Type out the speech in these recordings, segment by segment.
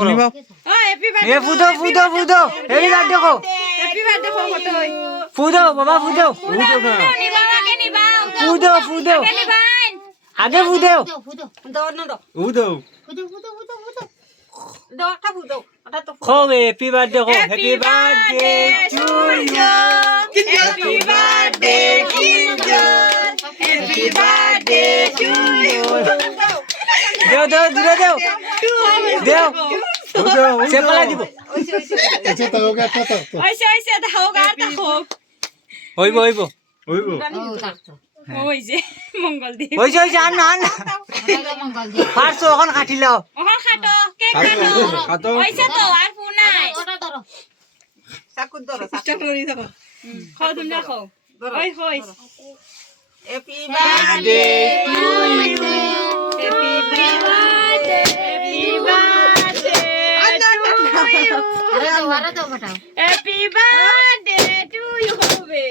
শুনিবা অ হেপি এ ফুদো ফুদো ফুদো। বাৰ্থডে কো কত ফুদো বাবা ফুদো। ফুদো ফুদো আগে ফুদো বুদো ওটা তো খো happy birthday to you happy birthday Kinjan দেও দেও দূরে দেও। দেও। সে পেলাই দিব। ওইসে ওইসে দাও গার দাও হইব হইব। হইব। ওইসে মঙ্গল দি হইছে হইছে আন না আন ফার্স্ট এখন কাটি লও। ওহা খাটো কে খাটো খাটো ওইসে তো আর ফু নাই। চাকুর ধরো খাও তুমি খাও ওই হই happy birthday to you happy birthday to you হবে।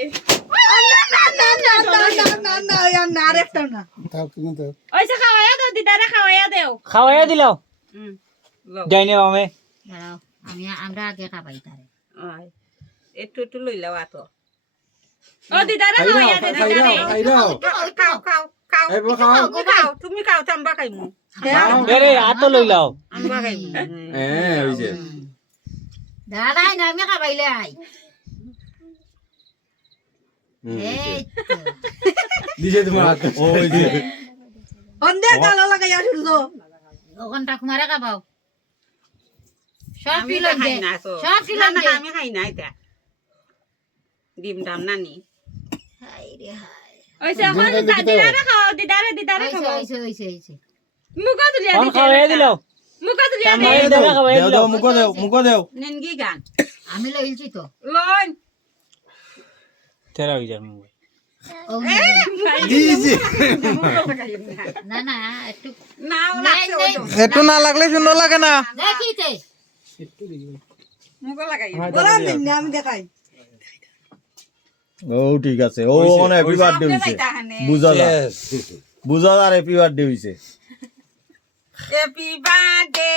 ওইসে খাওয়াইয়া দাও দিদারে দেও। খাওয়াইয়া দিলাও? ডাইনে বামে আমি। আমরা আগে খাবাই তারে। একটু একটু লই লাও ও দিদারে খাওয়াইয়া দে দিদারে খাও খাও খাও এই বো খাও। তুমি খাও তুমি খাও তাম্বা খাইমু। এরে আতো লই লাও। আম্বা খাইমু। এ হইছে দাদাই না আমি খাবাইলে আই ওখান ঠাকুমারে খাবাও। সব আমি খাই না তো। সব না আমি খাই না এটা। ডিম ডাম নানি। ওইসে এখন দিদারে খাও দিদারে দিদারে হইছে খাও হইছে হইছে হইছে মুখা তুলিয়া কোন দিতে মুখা তুলিয়া দে দেও দেও মুকো দেও মুকো দেও নেনগি গান আমি লইছি তো। লন তেরা হই যার মুই ও দিছে না না একটু নাও নাই, লাগছে নাই। ওই একটু না লাগলে সুন্দর লাগে না। লাগাই। ও ঠিক আছে। ও মানে হ্যাপি বার্থডে হইছে। বুঝা যা। বুঝা যা হ্যাপি বার্থডে হইছে। Happy birthday